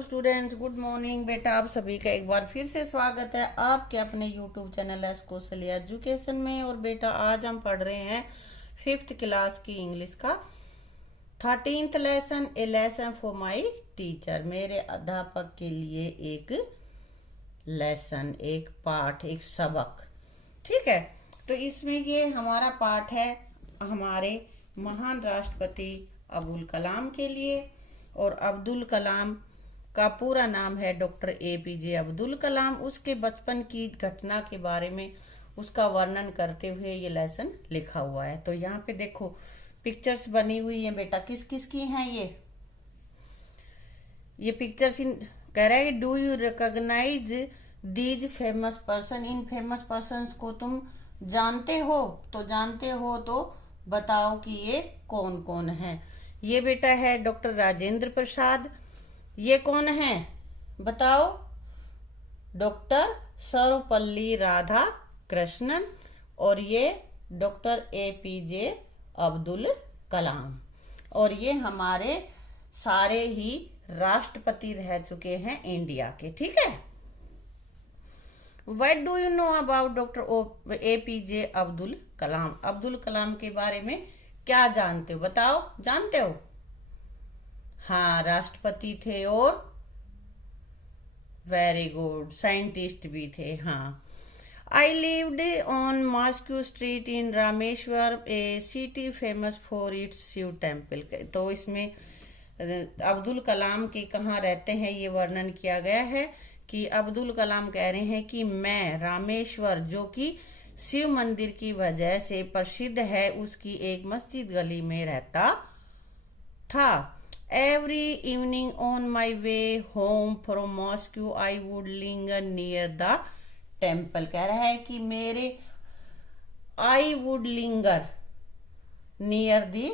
Hello students, good morning. बेटा आप सभी का एक बार फिर से स्वागत है आपके अपने YouTube channel S Kaushalya education में। और बेटा आज हम पढ़ रहे हैं 5th क्लास की इंग्लिश का 13th lesson, A lesson for my teacher. मेरे अध्यापक के लिए एक लेसन, एक पाठ, एक सबक। ठीक है, तो इसमें ये हमारा पाठ है हमारे महान राष्ट्रपति अबुल कलाम के लिए। और अब्दुल कलाम का पूरा नाम है डॉक्टर APJ अब्दुल कलाम। उसके बचपन की घटना के बारे में उसका वर्णन करते हुए ये लेसन लिखा हुआ है। तो यहाँ पे देखो पिक्चर्स बनी हुई हैं बेटा, किस किस की हैं ये पिक्चर्स कह रहा है do you recognize these famous person. इन फेमस पर्सन्स को तुम जानते हो? तो जानते हो तो बताओ कि ये कौन कौन है। ये बेटा है डॉक्टर राजेंद्र प्रसाद। ये कौन है बताओ? डॉक्टर सर्वपल्ली राधा कृष्णन। और ये डॉक्टर APJ अब्दुल कलाम। और ये हमारे सारे ही राष्ट्रपति रह चुके हैं इंडिया के। ठीक है, what do you know about doctor APJ Abdul Kalam. Abdul Kalam के बारे में क्या जानते हो बताओ? जानते हो? हाँ, राष्ट्रपति थे और वेरी गुड साइंटिस्ट भी थे। हाँ, I lived on mosque street in Rameshwar, a city famous for its Shiva temple. तो इसमें अब्दुल कलाम के कहाँ रहते हैं ये वर्णन किया गया है कि अब्दुल कलाम कह रहे हैं कि मैं रामेश्वर, जो कि शिव मंदिर की वजह से प्रसिद्ध है, उसकी एक मस्जिद गली में रहता था। Every evening on my way home from mosque I would linger near the temple. कह रहा है कि मेरे I would linger near the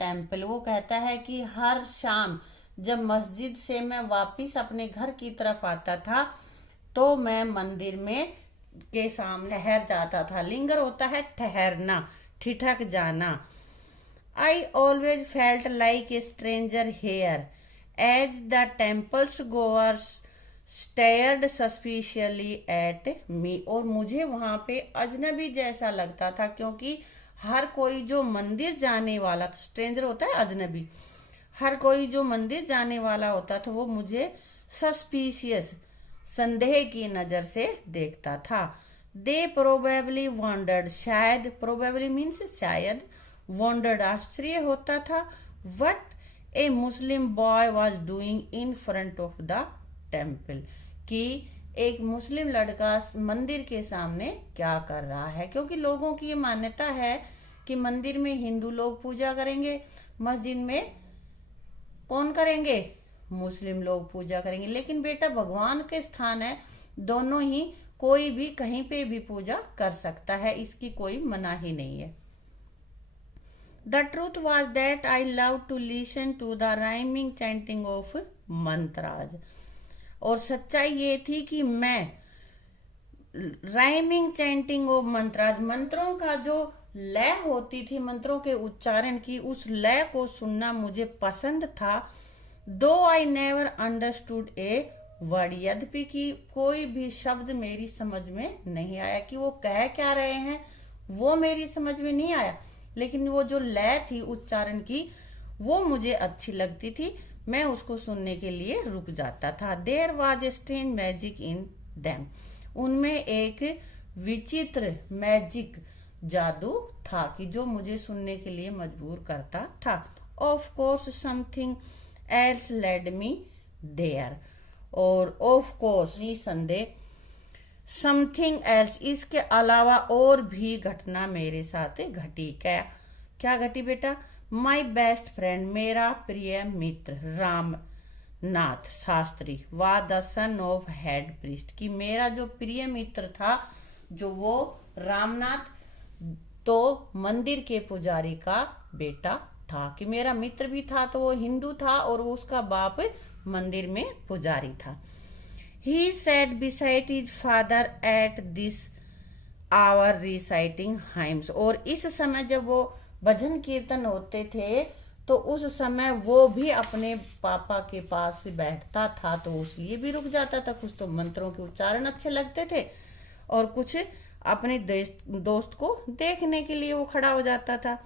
temple. वो कहता है कि हर शाम जब मस्जिद से मैं वापिस अपने घर की तरफ आता था तो मैं मंदिर में के सामने ठहर जाता था। लिंगर होता है ठहरना, ठिठक जाना। I always felt like a stranger here as the temples goers stared suspiciously at me. और मुझे वहां पे अजनबी जैसा लगता था क्योंकि हर कोई जो मंदिर जाने वाला था, स्ट्रेंजर होता है अजनबी, हर कोई जो मंदिर जाने वाला होता था वो मुझे सस्पिशियस, संदेह की नजर से देखता था। दे प्रोबेबली वॉन्डर्ड, शायद, प्रोबेबली मीन्स शायद, वॉन्डर्ड आश्चर्य होता था, what A Muslim boy was doing in front of the temple, कि एक मुस्लिम लड़का मंदिर के सामने क्या कर रहा है। क्योंकि लोगों की ये मान्यता है कि मंदिर में हिंदू लोग पूजा करेंगे, मस्जिद में कौन करेंगे? मुस्लिम लोग पूजा करेंगे। लेकिन बेटा भगवान के स्थान है, दोनों ही, कोई भी कहीं पे भी पूजा कर सकता है, इसकी कोई मनाही नहीं है। The truth was that I love to listen to the rhyming chanting of mantras. और सच्चाई ये थी कि मैं राइमिंग चैंटिंग ऑफ मंत्राज, मंत्रों का जो लय होती थी, मंत्रों के उच्चारण की, उस लय को सुनना मुझे पसंद था। दो I never understood a word, यद्यपि कि कोई भी शब्द मेरी समझ में नहीं आया कि वो कह क्या रहे हैं, वो मेरी समझ में नहीं आया। लेकिन वो जो लय थी उच्चारण की वो मुझे अच्छी लगती थी, मैं उसको सुनने के लिए रुक जाता था। There was a strange magic in them, उनमें एक विचित्र मैजिक, जादू था कि जो मुझे सुनने के लिए मजबूर करता था। Of course something else led me there. और ऑफ कोर्स, निसंदेह, समथिंग एल्स, इसके अलावा और भी घटना मेरे साथ घटी। क्या क्या घटी बेटा? माई बेस्ट फ्रेंड, मेरा प्रिय मित्र रामनाथ शास्त्री, वा the son of head priest, कि मेरा जो प्रिय मित्र था, जो वो रामनाथ, तो मंदिर के पुजारी का बेटा था। कि मेरा मित्र भी था तो वो हिंदू था और वो उसका बाप मंदिर में पुजारी था। He sat beside his father at this hour reciting hymns। और इस समय जब वो भजन कीर्तन होते थे तो उस समय वो भी अपने पापा के पास बैठता था, तो इसलिए भी रुक जाता था। कुछ तो मंत्रों के उच्चारण अच्छे लगते थे और कुछ अपने दोस्त को देखने के लिए वो खड़ा हो जाता था।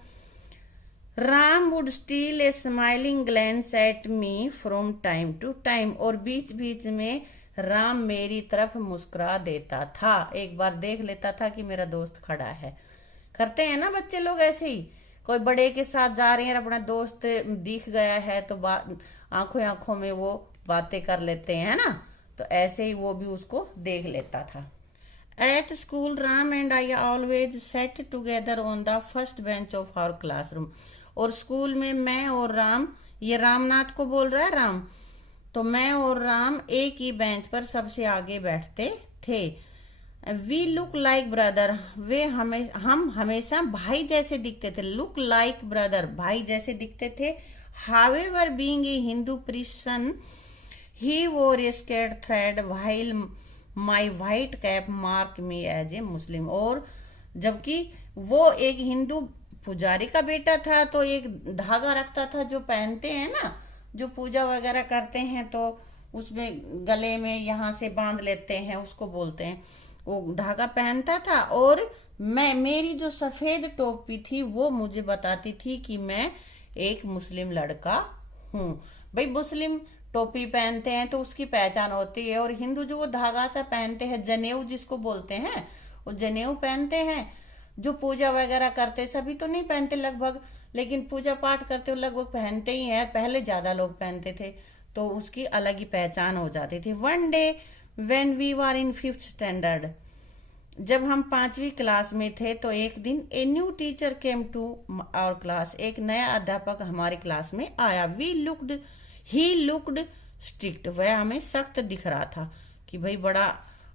Ram would steal a smiling glance at me from time to time, और बीच बीच में राम मेरी तरफ मुस्कुरा देता था, एक बार देख लेता था कि मेरा दोस्त खड़ा है। करते हैं ना बच्चे लोग ऐसे ही, कोई बड़े के साथ जा रहे हैं, अपना दोस्त दिख गया है तो बात आंखों आंखों में वो बातें कर लेते हैं ना, तो ऐसे ही वो भी उसको देख लेता था। At school Ram and I always sat together on the first bench of our classroom, और स्कूल में मैं और राम, ये रामनाथ को बोल रहा है राम, तो मैं और राम एक ही बेंच पर सबसे आगे बैठते थे। वी लुक लाइक ब्रदर, हम हमेशा भाई जैसे दिखते थे। लुक लाइक ब्रदर, भाई जैसे दिखते थे। However being a Hindu person he wore a sacred thread while my white cap mark me as a Muslim, और जबकि वो एक हिंदू पुजारी का बेटा था तो एक धागा रखता था जो पहनते हैं ना, जो पूजा वगैरह करते हैं तो उसमें गले में यहाँ से बांध लेते हैं, उसको बोलते हैं, वो धागा पहनता था। और मेरी जो सफेद टोपी थी वो मुझे बताती थी कि मैं एक मुस्लिम लड़का हूँ। भाई मुस्लिम टोपी पहनते हैं तो उसकी पहचान होती है, और हिंदू जो वो धागा सा पहनते हैं, जनेऊ जिसको बोलते हैं, वो जनेऊ पहनते हैं। जो पूजा वगैरह करते, सभी तो नहीं पहनते लगभग, लेकिन पूजा पाठ करते हो लगभग पहनते ही हैं, पहले ज्यादा लोग पहनते थे, तो उसकी अलग ही पहचान हो जाती थी। One day when we were in 5th standard, जब हम 5वीं क्लास में थे, तो एक दिन a new teacher came to our class, एक नया अध्यापक हमारी क्लास में आया। ही लुक्ड स्ट्रिक्ट, वह हमें सख्त दिख रहा था कि भाई बड़ा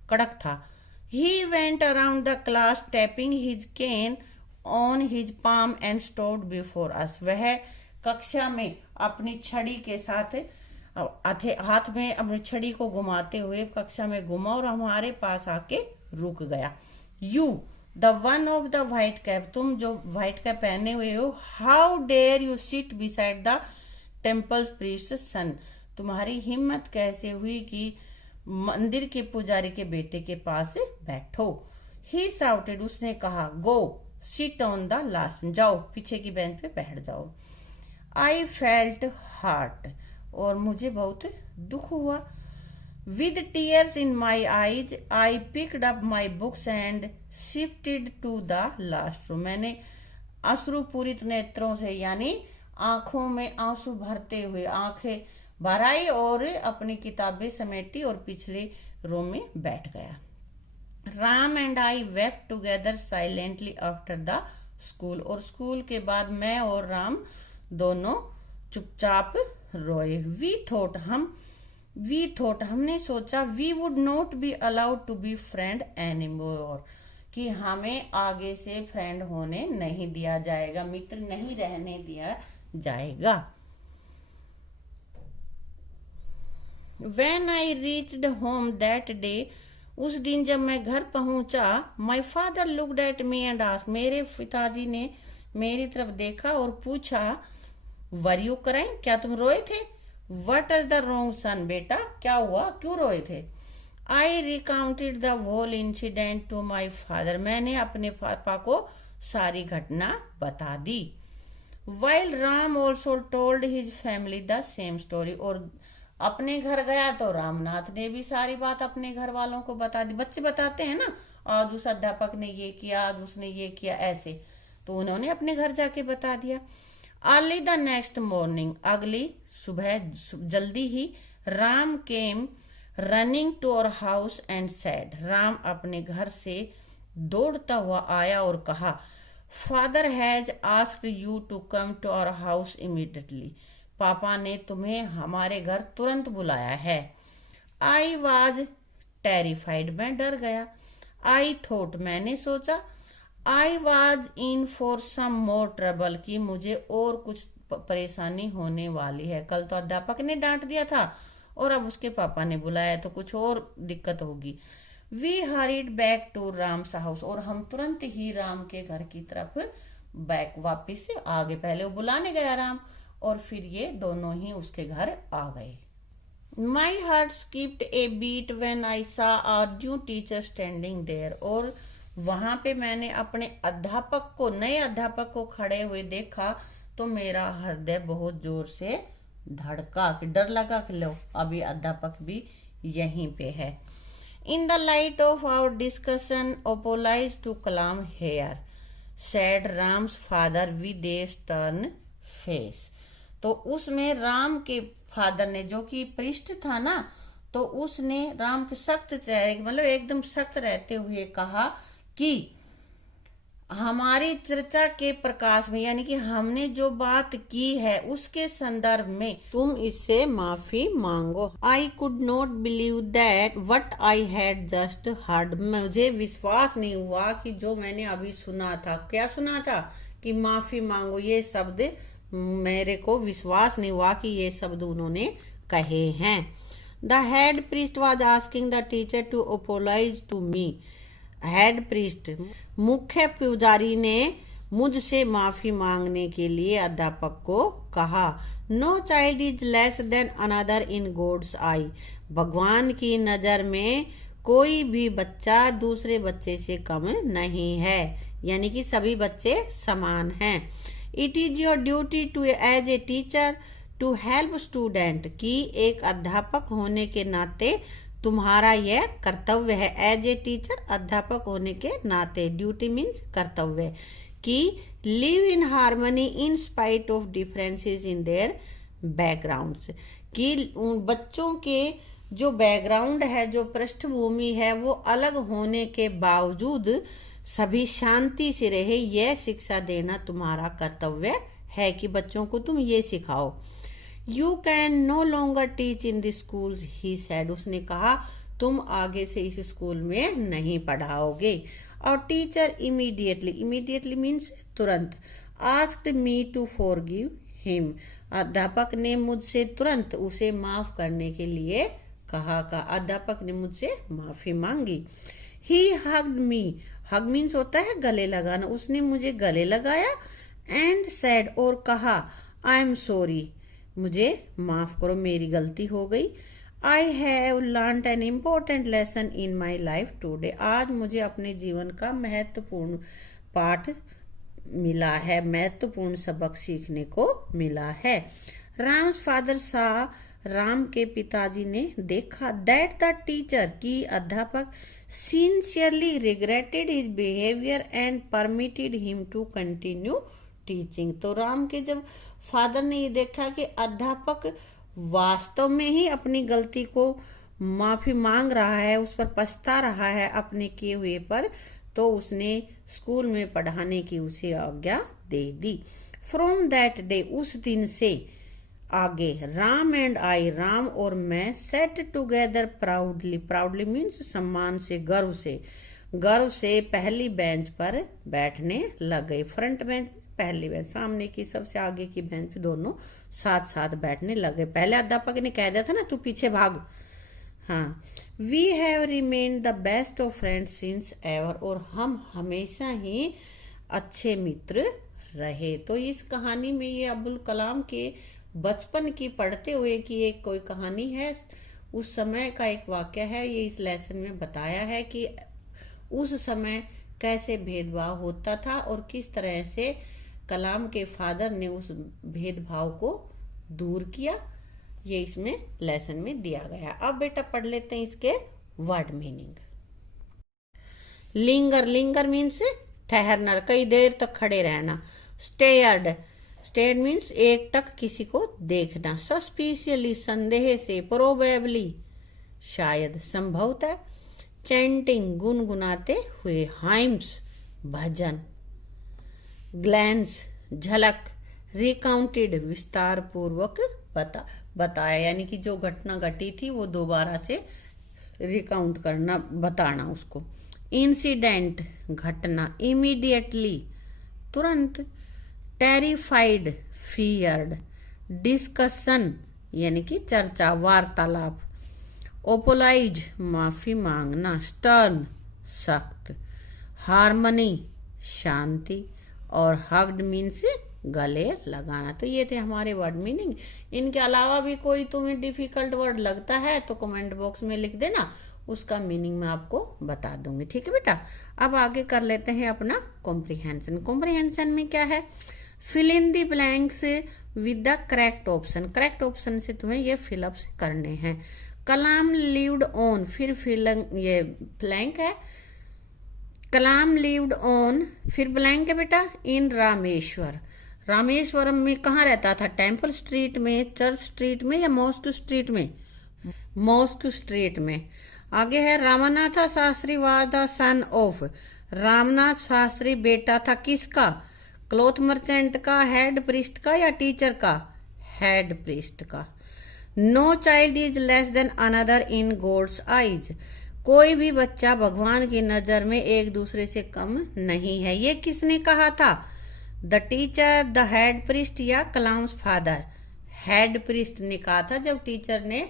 कड़क था। He went around the class tapping his cane on his palm and stood before us, वह कक्षा में अपनी छड़ी के साथ हाथ में अपनी छड़ी को घुमाते हुए कक्षा में घुमा और हमारे पास आके रुक गया। You the one of the white cap, तुम जो व्हाइट कैप पहने हुए हो, how dare you sit beside the temple priest son, तुम्हारी हिम्मत कैसे हुई कि मंदिर के पुजारी के बेटे के पास बैठो। ही साउटेड, उसने कहा, go sit on the last, जाओ पीछे की बेंच पे बैठ जाओ। आई फेल्ट हार्ट, और मुझे बहुत दुख हुआ। With tears in my eyes I picked up my books and shifted to the last room, मैंने अश्रुपूरित नेत्रों से, यानी आंखों में आंसू भरते हुए आंखें भर आई और अपनी किताबें समेटी और पिछले रो में बैठ गया। Ram and I wept together silently after the school, और स्कूल के बाद मैं और राम दोनों चुपचाप रोए। वी थॉट, हमने सोचा, we would not be allowed to be friend anymore, कि हमें आगे से फ्रेंड होने नहीं दिया जाएगा, मित्र नहीं रहने दिया जाएगा। When I reached home that day, उस दिन जब मैं घर पहुंचा, my father looked at me and asked, मेरे पिताजी ने मेरी तरफ देखा और पूछा, were you crying, क्या तुम रोए थे? What is the wrong son, बेटा क्या हुआ, क्यों रोए थे? I recounted the whole incident to my father, मैंने अपने पापा को सारी घटना बता दी। While Ram also told his family the same story, और अपने घर गया तो रामनाथ ने भी सारी बात अपने घर वालों को बता दी। बच्चे बताते हैं ना, आज उस अध्यापक ने ये किया, आज उसने ये किया, ऐसे, तो उन्होंने अपने घर जाके बता दिया। अर्ली द नेक्स्ट मॉर्निंग, अगली सुबह जल्दी ही, Ram came running to our house and said, Ram अपने घर से दौड़ता हुआ आया और कहा, father has asked you to come to our house immediately, पापा ने तुम्हें हमारे घर तुरंत बुलाया है। आई वॉज टेरिफाइड, मैं डर गया। आई थॉट, मैंने सोचा। I was in for some more trouble, कि मुझे और कुछ परेशानी होने वाली है। कल तो अध्यापक ने डांट दिया था और अब उसके पापा ने बुलाया तो कुछ और दिक्कत होगी। We hurried back to Ram's house, और हम तुरंत ही राम के घर की तरफ बैक वापिस से आगे, पहले वो बुलाने गया राम और फिर ये दोनों ही उसके घर आ गए। My heart skipped a beat when I saw a new teacher standing there. और वहां पे मैंने अपने अध्यापक को, नए अध्यापक को खड़े हुए देखा तो मेरा हृदय बहुत जोर से धड़का, कि डर लगा कि लो अभी अध्यापक भी यहीं पे है। In the light of our discussion apologize to Kalam here said Ram's father with a stern face. तो उसमें राम के फादर ने, जो कि पृष्ठ था ना, तो उसने राम के सख्त चेहरे, मतलब एकदम सख्त रहते हुए कहा कि हमारी चर्चा के प्रकाश में, यानी कि हमने जो बात की है उसके संदर्भ में तुम इससे माफी मांगो। I could not believe that what I had just heard. मुझे विश्वास नहीं हुआ कि जो मैंने अभी सुना था, क्या सुना था, कि माफी मांगो, ये शब्द मेरे को विश्वास नहीं हुआ कि ये शब्द उन्होंने कहे हैं। The head priest was asking the teacher to apologize to me. Head priest, मुख्य पुजारी ने मुझसे माफी मांगने के लिए अध्यापक को कहा। No child is less than another in God's eye. भगवान की नजर में कोई भी बच्चा दूसरे बच्चे से कम नहीं है, यानी कि सभी बच्चे समान हैं। It is your duty to as a teacher to help student, कि एक अध्यापक होने के नाते तुम्हारा यह कर्तव्य है। एज ए टीचर, अध्यापक होने के नाते, ड्यूटी मीन्स कर्तव्य, कि live in harmony in spite of differences in their backgrounds, कि उन बच्चों के जो बैकग्राउंड है, जो पृष्ठभूमि है, वो अलग होने के बावजूद सभी शांति से रहे, यह शिक्षा देना तुम्हारा कर्तव्य है, कि बच्चों को तुम ये सिखाओ। You can no longer teach in the school he said. उसने कहा तुम आगे से इस स्कूल में नहीं पढ़ाओगे। और टीचर इमीडिएटली मीन्स तुरंत, asked me to forgive him. अध्यापक ने मुझसे तुरंत उसे माफ करने के लिए कहा। अध्यापक ने मुझसे माफी मांगी। ही हग्ड मी, हग मीन्स होता है गले लगाना, उसने मुझे गले लगाया। एंड सेड, और कहा, आई एम सॉरी, मुझे माफ करो, मेरी गलती हो गई। I have learned an important lesson in my life today. आज मुझे अपने जीवन का महत्वपूर्ण पाठ मिला है, महत्वपूर्ण सबक सीखने को मिला है। राम्स फादर सा, राम के पिताजी ने देखा, दैट द टीचर, की अध्यापक sincerely regretted his behaviour and permitted him to continue teaching. तो राम के जब फादर ने ये देखा कि अध्यापक वास्तव में ही अपनी गलती को माफी मांग रहा है, उस पर पछता रहा है अपने किए हुए पर, तो उसने स्कूल में पढ़ाने की उसे आज्ञा दे दी। फ्रॉम दैट डे, उस दिन से आगे, राम एंड आई, राम और मैं, सेट टुगेदर प्राउडली मीन्स सम्मान से, गर्व से पहली बेंच पर बैठने लग गए। फ्रंट बेंच, पहली बेंच, सामने की सबसे आगे की बेंच पे दोनों साथ साथ बैठने लगे। पहले अध्यापक ने कह दिया था ना, तू पीछे भाग। हाँ, we have remained the best of friends since ever. और हम हमेशा ही अच्छे मित्र रहे। तो इस कहानी में ये अब्दुल कलाम के बचपन की पढ़ते हुए की एक कोई कहानी है, उस समय का एक वाक्य है। ये इस लेसन में बताया है कि उस समय कैसे भेदभाव होता था और किस तरह से कलाम के फादर ने उस भेदभाव को दूर किया। ये इसमें लेसन में दिया गया। अब बेटा पढ़ लेते हैं इसके वर्ड मीनिंग। लिंगर मीन्स ठहरना, कई देर तक खड़े रहना। स्टेयर्ड मीन्स एक टक किसी को देखना। सस्पिशियसली, संदेह से। प्रोबेबली, शायद, संभवतः। चैंटिंग, गुनगुनाते हुए। हाइम्स, भजन। ग्लैंस, झलक। रिकाउंटेड, विस्तार पूर्वक बताया, यानी कि जो घटना घटी थी वो दोबारा से रिकाउंट करना, बताना उसको। इंसिडेंट, घटना। इमीडिएटली, तुरंत। Terrified, feared. डिस्कशन, यानी कि चर्चा, वार्तालाप। ओपोलाइज, माफी मांगना। स्टर्न, सख्त। हार्मनी, शांति। और हग्ड मीन्स गले लगाना। तो ये थे हमारे वर्ड मीनिंग। इनके अलावा भी कोई तुम्हें डिफिकल्ट वर्ड लगता है तो कमेंट बॉक्स में लिख देना, उसका मीनिंग मैं आपको बता दूंगी। ठीक है बेटा, अब आगे कर लेते हैं अपना कॉम्प्रिहेंशन। कॉम्प्रिहेंशन में क्या है, fill in the blanks with the correct option. Correct option से तुम्हें ये फिलअप करने हैं। कलाम लिव्ड ऑन, फिर ये ब्लैंक है, कलाम लिव्ड ऑन, फिर ब्लैंक है बेटा, इन रामेश्वर। रामेश्वरम में कहाँ रहता था, टेम्पल स्ट्रीट में, चर्च स्ट्रीट में या मॉस्क स्ट्रीट में, मॉस्क स्ट्रीट में। आगे है Ramnath Shastri was the son of, Ramnath Shastri बेटा था किसका, क्लॉथ मर्चेंट का, हेड प्रिस्ट का या टीचर का, हेड प्रिस्ट का। No child is less than another in God's eyes, कोई भी बच्चा भगवान की नजर में एक दूसरे से कम नहीं है। ये किसने कहा था, the teacher, the head priest या कलाम्स फादर। हेड प्रिस्ट ने कहा था जब टीचर ने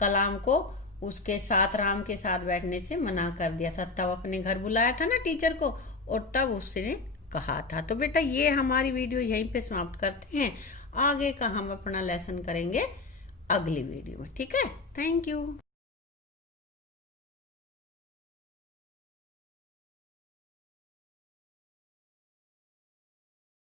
कलाम को उसके साथ, राम के साथ बैठने से मना कर दिया था, तब अपने घर बुलाया था ना टीचर को, और तब उसने कहा था। तो बेटा ये हमारी वीडियो यहीं पे समाप्त करते हैं, आगे का हम अपना लेसन करेंगे अगली वीडियो में। ठीक है, थैंक यू।